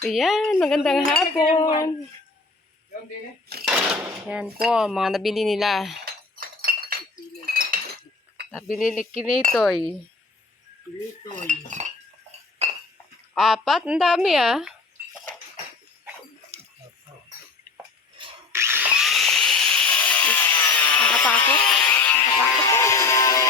Ayan, magandang hapon. Ayan po, mga nabili nila. Nabili ni Kinitoy. Apat, ang dami ah. Nakatakot. Nakatakot po.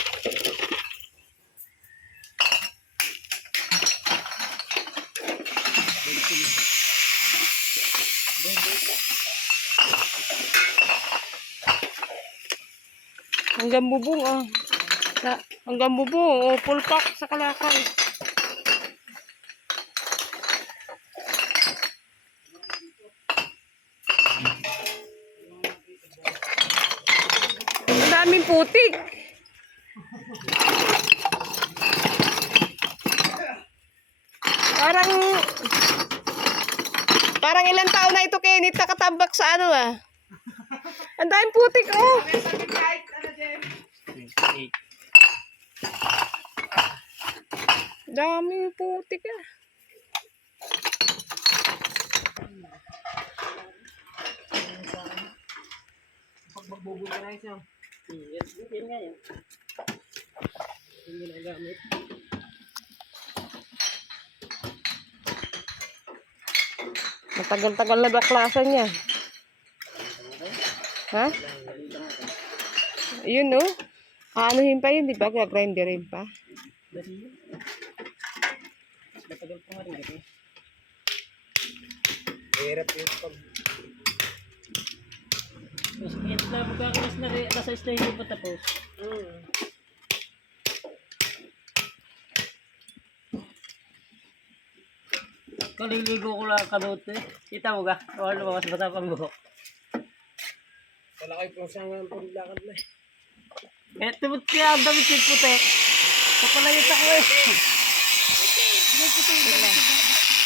Hanggang bubong ah. Sa, hanggang bubong o full pack sa kalakal. Ang daming putik. Parang Parang ilang taon na ito Kenneth nakatambak sa ano ah. Ang daming putik oh. Daming putik ah. Matagal-tagal na baklasan niya. Ha? Yun no? Aanuhin pa yun, di ba? Gagrinderin pa. Hirap yung pag... Mas na magkakalas na rin, alas 6 na hindi pa Kaliligo ko lang kamote. Kita mo ka? O ano ba, mas bata pang buhok. Wala kayo kung saan nga pang lakad na eh. Eh, tumot kaya ang damit yung puti. Kapalayot ako eh. Hindi puti.